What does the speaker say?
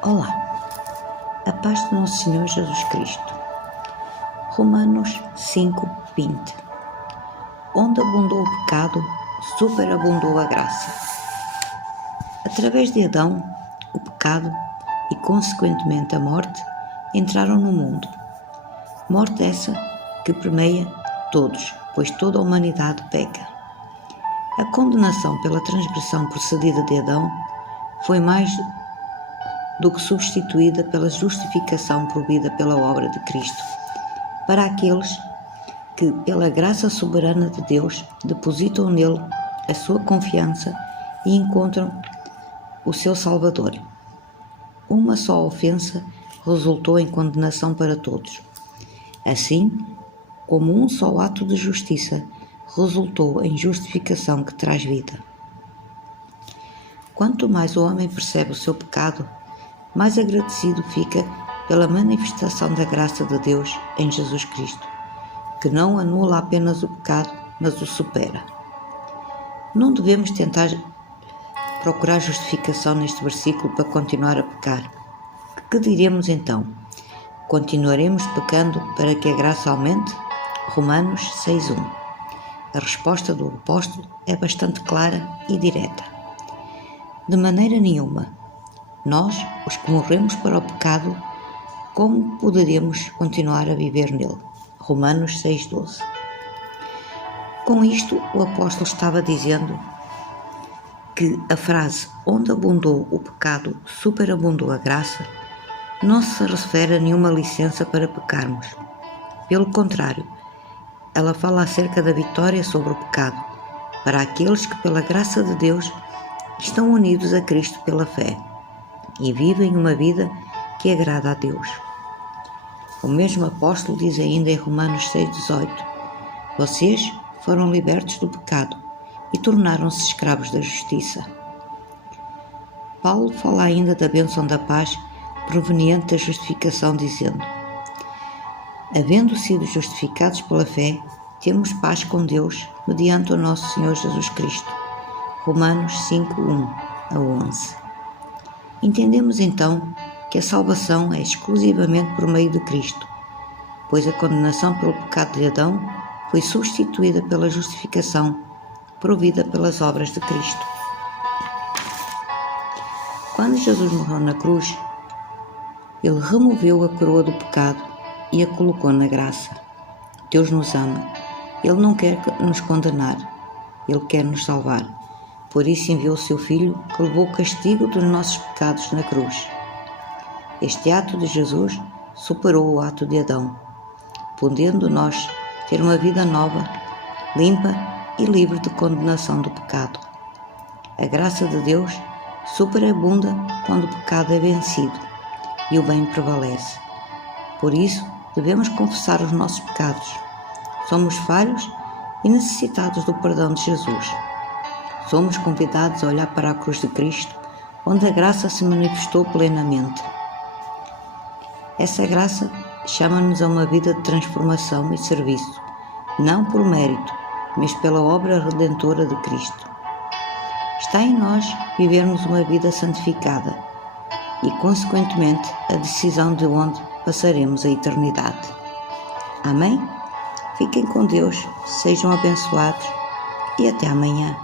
Olá, a paz do nosso Senhor Jesus Cristo. Romanos 5:20. Onde abundou o pecado, superabundou a graça. Através de Adão, o pecado e, consequentemente, a morte entraram no mundo. Morte essa que permeia todos, pois toda a humanidade peca. A condenação pela transgressão procedida de Adão foi mais do que substituída pela justificação provida pela obra de Cristo, para aqueles que, pela graça soberana de Deus, depositam nele a sua confiança e encontram o seu Salvador. Uma só ofensa resultou em condenação para todos, assim como um só ato de justiça resultou em justificação que traz vida. Quanto mais o homem percebe o seu pecado, mais agradecido fica pela manifestação da graça de Deus em Jesus Cristo, que não anula apenas o pecado, mas o supera. Não devemos tentar procurar justificação neste versículo para continuar a pecar. Que diremos então? Continuaremos pecando para que a graça aumente? Romanos 6:1. A resposta do apóstolo é bastante clara e direta. De maneira nenhuma. Nós, os que morremos para o pecado, como poderemos continuar a viver nele? Romanos 6:12. Com isto, o apóstolo estava dizendo que a frase onde abundou o pecado, superabundou a graça, não se refere a nenhuma licença para pecarmos. Pelo contrário, ela fala acerca da vitória sobre o pecado, para aqueles que, pela graça de Deus, estão unidos a Cristo pela fé e vivem uma vida que agrada a Deus. O mesmo apóstolo diz ainda em Romanos 6:18: vocês foram libertos do pecado e tornaram-se escravos da justiça. Paulo fala ainda da bênção da paz proveniente da justificação, dizendo: havendo sido justificados pela fé, temos paz com Deus mediante o nosso Senhor Jesus Cristo. Romanos 5:1-11. Entendemos então que a salvação é exclusivamente por meio de Cristo, pois a condenação pelo pecado de Adão foi substituída pela justificação provida pelas obras de Cristo. Quando Jesus morreu na cruz, ele removeu a coroa do pecado e a colocou na graça. Deus nos ama, ele não quer nos condenar, ele quer nos salvar. Por isso enviou o seu Filho, que levou o castigo dos nossos pecados na cruz. Este ato de Jesus superou o ato de Adão, podendo nós ter uma vida nova, limpa e livre de condenação do pecado. A graça de Deus superabunda quando o pecado é vencido e o bem prevalece. Por isso, devemos confessar os nossos pecados. Somos falhos e necessitados do perdão de Jesus. Somos convidados a olhar para a cruz de Cristo, onde a graça se manifestou plenamente. Essa graça chama-nos a uma vida de transformação e serviço, não por mérito, mas pela obra redentora de Cristo. Está em nós vivermos uma vida santificada e, consequentemente, a decisão de onde passaremos a eternidade. Amém? Fiquem com Deus, sejam abençoados e até amanhã.